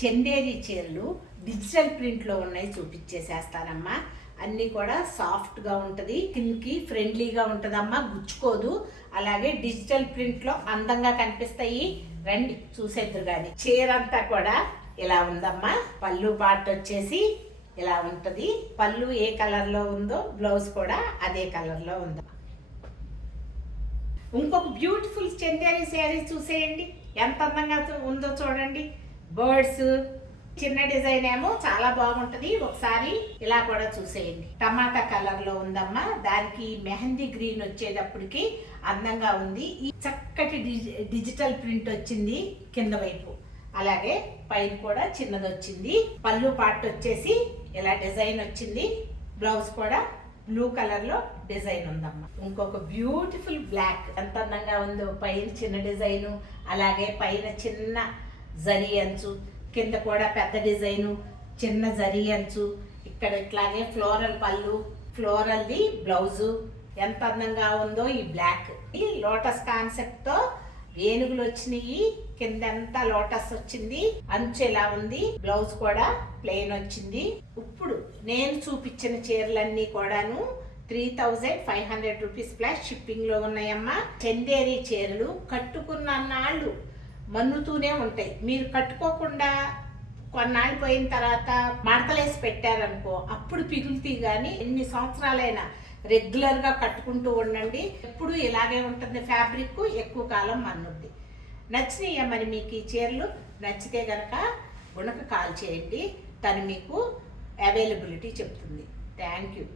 చందేరి చీరలు డిజిటల్ ప్రింట్లో ఉన్నాయి, చూపించేసేస్తానమ్మా. అన్నీ కూడా సాఫ్ట్గా ఉంటుంది, కిందకి ఫ్రెండ్లీగా ఉంటుందమ్మా, గుచ్చుకోదు. అలాగే డిజిటల్ ప్రింట్లో అందంగా కనిపిస్తాయి. రండి చూసేద్దరు. కానీ చీర అంతా కూడా ఇలా ఉందమ్మా. పళ్ళు పార్ట్ వచ్చేసి ఇలా ఉంటుంది. పళ్ళు ఏ కలర్లో ఉందో బ్లౌజ్ కూడా అదే కలర్లో ఉందో. ఇంకొక బ్యూటిఫుల్ చందేరి శారీ చూసేయండి, ఎంత అందంగా ఉందో చూడండి. బర్డ్స్, చిన్న డిజైన్ ఏమో చాలా బాగుంటుంది. ఒకసారి ఇలా కూడా చూసేయండి. టమాటా కలర్ లో ఉందమ్మా, దానికి మెహందీ గ్రీన్ వచ్చేటప్పటికి అందంగా ఉంది. ఈ చక్కటి డిజిటల్ ప్రింట్ వచ్చింది కింద వైపు, అలాగే పైన కూడా చిన్నది వచ్చింది. పళ్ళు పార్ట్ వచ్చేసి ఇలా డిజైన్ వచ్చింది. బ్లౌజ్ కూడా బ్లూ కలర్ లో డిజైన్ ఉందమ్మా. ఇంకొక బ్యూటిఫుల్ బ్లాక్, ఎంత అందంగా ఉందో. పైన చిన్న డిజైను, అలాగే పైన చిన్న జరీ అంచు, కింద కూడా పెద్ద డిజైను, చిన్న జరీ అంచు. ఇక్కడ ఇట్లాగే ఫ్లోరల్ పళ్ళు, ఫ్లోరల్ది బ్లౌజు. ఎంత అందంగా ఉందో ఈ బ్లాక్. ఈ లోటస్ కాన్సెప్ట్ తో ఏనుగులు వచ్చినాయి, కిందంతా లోటస్ వచ్చింది. అంచు ఎలా ఉంది, బ్లౌజ్ కూడా ప్లెయిన్ వచ్చింది. ఇప్పుడు నేను చూపించిన చీరలన్నీ కూడాను 3500 రూపీస్ ప్లస్ షిప్పింగ్ లో ఉన్నాయమ్మా. చందేరి చీరలు కట్టుకున్న నాళ్ళు మన్నుతూనే ఉంటాయి. మీరు కట్టుకోకుండా కొన్నాళ్ళు పోయిన తర్వాత మడతలేసి పెట్టారనుకో, అప్పుడు పిగులుతీ. కానీ ఎన్ని సంవత్సరాలైనా రెగ్యులర్గా కట్టుకుంటూ ఉండండి, ఎప్పుడు ఇలాగే ఉంటుంది. ఫ్యాబ్రిక్ ఎక్కువ కాలం మన్నుద్ది. నచ్చినాయా మరి మీకు ఈ చీరలు? నచ్చితే కనుక గుణకు కాల్ చేయండి, తను మీకు అవైలబిలిటీ చెప్తుంది. Thank you.